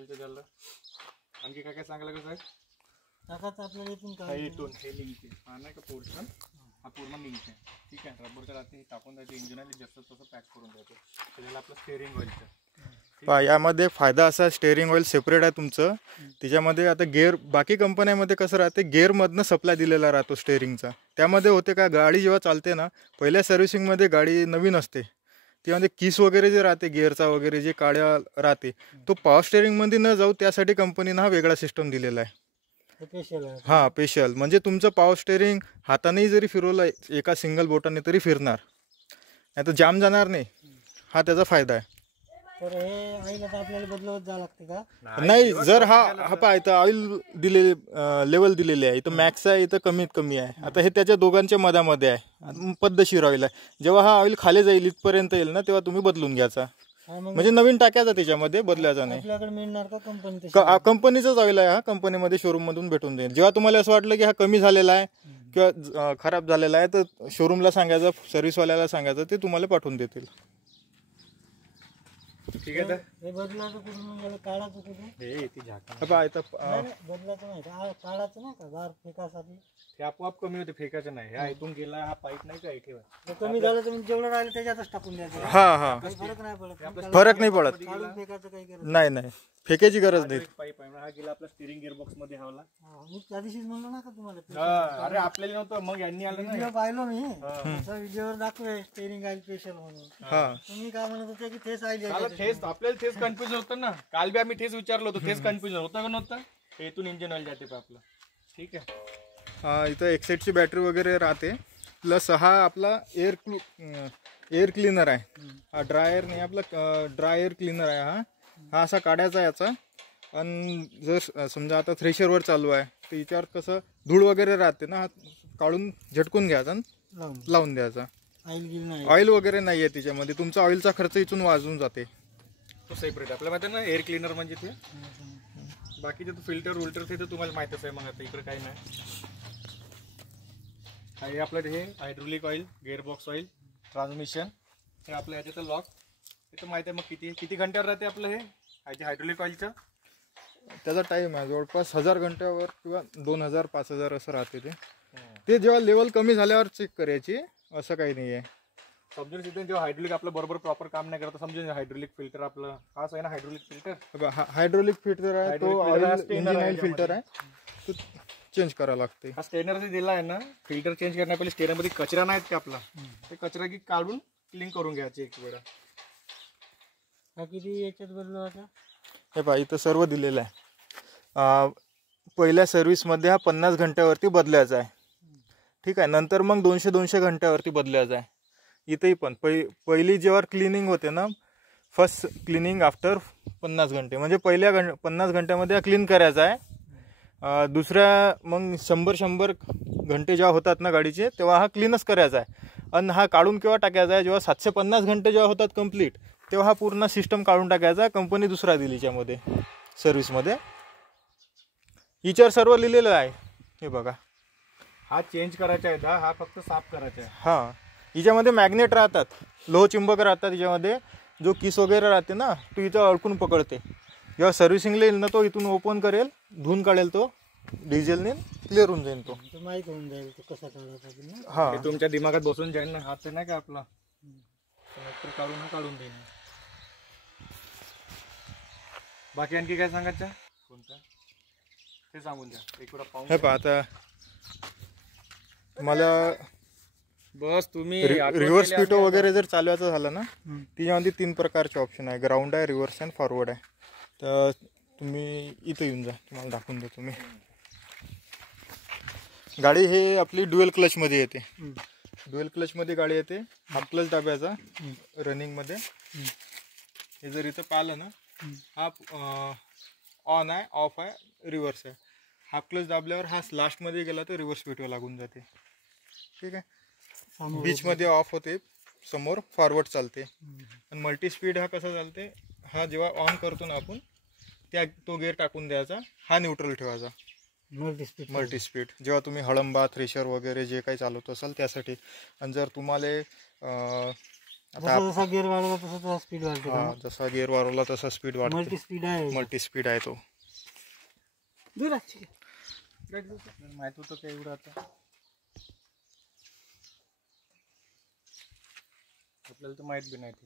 आणखी काय काय सांगायला कसं आहे टाकाच आपल्याला इथून हे लिंक आहे हा नाही का पोर्शन हा पूर्ण लिंक आहे ठीक आहे. रबरच्या रात्री टाकून द्यायचं इंजिन आहे जसं तसं पॅक करून द्यायचं. त्याच्याला आपलं स्टेअरिंग ऑइलचं यामध्ये फायदा असा स्टेअरिंग ऑइल सेपरेट आहे तुमचं. त्याच्यामध्ये आता गेअर बाकी कंपन्यामध्ये कसं राहते गेअरमधनं सप्लाय दिलेला राहतो स्टेअरिंगचा. त्यामध्ये होते का गाडी जेव्हा चालते ना पहिल्या सर्व्हिसिंगमध्ये गाडी नवीन असते त्यामध्ये किस वगैरे जे राहते गिअरचा वगैरे जे काड्या राहते तो पॉवर स्टेअरिंगमध्ये न जाऊ त्यासाठी कंपनीनं हा वेगळा सिस्टम दिलेला आहे. हां स्पेशल म्हणजे तुमचं पॉवर स्टेअरिंग हातानेही जरी फिरवलं एका सिंगल बोटाने तरी फिरणार नाही तर जाम जाणार नाही. हा त्याचा फायदा आहे. तर हे ऑइल आता आपल्याला बदलवत जावं लागते का? नाही जर हा पहा इथं ऑइल दिलेले लेवल दिलेले आहे. इथं मॅक्स आहे इथं कमीत कमी आहे. आता हे त्याच्या दोघांच्या मधामध्ये आहे पद्धतशीर ऑइल आहे. जेव्हा हा ऑइल खाली जाईल इथपर्यंत येईल ना तेव्हा तुम्ही बदलून घ्यायचा म्हणजे नवीन टाकायचा त्याच्यामध्ये बदलायचा नाही. आपल्याकडे मिळणार का कंपनी? कंपनीचाच ऑइल आहे हा. कंपनीमध्ये शोरूम मधून भेटून जाईल. जेव्हा तुम्हाला असं वाटलं की हा कमी झालेला आहे किंवा खराब झालेला आहे तर शोरूमला सांगायचं सर्व्हिसवाल्याला सांगायचं ते तुम्हाला पाठवून देतील. ठीक आहे. हे बदलाचं कुठून काढायचं कुठून बदलाचं नाही काढायचं नाही का बाहेर फेकासाठी ते आपोआप कमी होते फेकायचं नाही. हा इथून गेला हा पाईप नाही का ठेवा कमी झालं तर जेवढं राहिलं त्याच्यातच टाकून द्यायचं. हा फरक नाही पडत फरक नाही पडत. काढून फेकायचं काही गरज नाही फेकायची गरज नाही. पाईप आहे हा गेला आपला स्टीअरिंग गिअरबॉक्स मध्ये हवला. मी त्या दिवशीच म्हणलो ना का तुम्हाला अरे आपल्याला नव्हतं मग यांनी आलं व्हिडिओ पाहिलो मी व्हिडिओवर दाखवे स्टेअरिंग ऑइल स्पेशल म्हणून. तुम्ही काय म्हणत होते की तेच ऑइल आपल्याला तेच कन्फ्युजन होतं ना. काल बी आम्ही तेच विचारलं होतं तेच कन्फ्युजन होतं का नव्हतं. इथून इंजिन ऑइल जाते आपलं ठीक आहे. इथं एक्साइटची बॅटरी वगैरे राहते प्लस हा आपला एअर क्लीनर आहे. हा ड्रायर नाही आपला ड्राय एअर क्लीनर आहे. हा असा काढायचा याचा आणि जर समजा आता थ्रेशरवर चालू आहे तर याच्यावर कसं धूळ वगैरे राहते ना काढून झटकून घ्यायचा लावून द्यायचा. ऑइल वगैरे नाही आहे त्याच्यामध्ये. तुमचा ऑइलचा खर्च इथून वाजून जाते. तो सेपरेट आपल्याला माहिती आहे ना एअर क्लीनर म्हणजे ते. बाकीचे तो फिल्टर ते तर तुम्हाला माहितच आहे. मग आता इकडे काही नाही. हे आपलं हे hydraulic oil gearbox oil transmission हे आपलं ह्याच्याचं लॉक हे तर माहिती आहे. मग किती घंट्यावर राहते आपलं हे हायड्रोलिक ऑइलचं. त्याचा टाईम आहे जवळपास 1000 घंट्यावर किंवा 2000 5000 असं राहते. ते जेव्हा लेवल कमी झाल्यावर चेक करायची असं काही नाही आहे. समजून तिथे जेव्हा हायड्रोलिक आपलं बरोबर प्रॉपर काम नाही करत समजून हायड्रोलिक फिल्टर आपलं हाच आहे ना हायड्रोलिक फिल्टर. हायड्रोलिक फिल्टर आहे तो इंजिन ऑइल फिल्टर आहे तो चेंज करावं लागते. हा स्टेनर जे दिला आहे ना फिल्टर चेंज करण्या पहिले स्टेनरमध्ये कचरा नाहीत का आपला ते कचरा की काढून क्लीन करून घ्यायचे एक वेळा. हा किती याच्यात बदलवायचा? हे पहा इथं सर्व दिलेलं आहे. पहिल्या सर्व्हिसमध्ये हा 50 घंट्यावरती बदलायचा आहे ठीक आहे. नंतर मग 200 घंट्यावरती बदलायचा आहे. इथेही पण पहिली जेव्हा क्लिनिंग होते ना फर्स्ट क्लिनिंग आफ्टर 50 घंटे म्हणजे पहिल्या 50 घंट्यामध्ये हा क्लीन करायचा आहे. दुसऱ्या मग 100 घंटे जेव्हा होतात ना गाडीचे तेव्हा हा क्लीनच करायचा आहे. आणि हा काढून केव्हा टाकायचा आहे जेव्हा 750 घंटे जेव्हा होतात कंप्लीट तेव्हा हा पूर्ण सिस्टम काढून टाकायचा. कंपनी दुसरा दिली याच्यामध्ये सर्व्हिसमध्ये हिच्यावर सर्व लिहिलेलं आहे. हे बघा हा चेंज करायचा आहे हा फक्त साफ करायचा आहे. हां हिच्यामध्ये मॅग्नेट राहतात लोहचुंबक राहतात हिच्यामध्ये. जो किस वगैरे राहते ना तो इथं अडकून पकडते. जेव्हा सर्व्हिसिंगला येईल ना तो इथून ओपन करेल धुवून काढेल तो डिझेलने क्लिअर होऊन जाईल. तो माहीत होऊन जाईल तो कसा काढायचा. हां तुमच्या दिमागात बसून जाईल ना हात नाही का आपला काढून देईन. बाकी आणखी काय सांगायचं कोणतं ते सांगून द्या एक वेळा पाहून. हे पहा आता मला बस तुम्ही रिव्हर्स पिटो वगैरे जर चालवायचं झालं ना त्याच्यामध्ये 3 प्रकारचे ऑप्शन आहे. ग्राउंड आहे रिव्हर्स आणि फॉरवर्ड आहे. तर तुम्ही इथं येऊन जा तुम्हाला दाखवून देतो मी. गाडी हे आपली ड्युअल क्लचमध्ये येते. ड्युअल क्लचमध्ये गाडी येते. हाफ क्लच दाबायचा रनिंगमध्ये. हे जर इथं पाहिलं ना हा ऑन आहे ऑफ आहे रिव्हर्स आहे. हाफ क्लच दाबल्यावर हा लास्टमध्ये गेला तर रिव्हर्स पिटो लागून जाते ठीक आहे. बीचमध्ये ऑफ होते समोर फॉरवर्ड चालते. आणि मल्टी स्पीड हा कसा चालते हा जेव्हा ऑन करतो ना आपण तो गेअर टाकून द्यायचा. हा न्यूट्रल ठेवायचा मल्टी स्पीड जेव्हा तुम्ही हळंबा थ्रेशर वगैरे जे काही चालवत असाल त्यासाठी. आणि जर तुम्हाला जसा जसा गिअर वाढवला तसा तसा स्पीड वाढते हा जसा गिअर वाढवला तसा स्पीड वाढते. मल्टी स्पीड आहे. मल्टी स्पीड आहे तो. दूर आहे. माहित होतं का एवढं आता आपल्याला तर माहित बी नाही ते.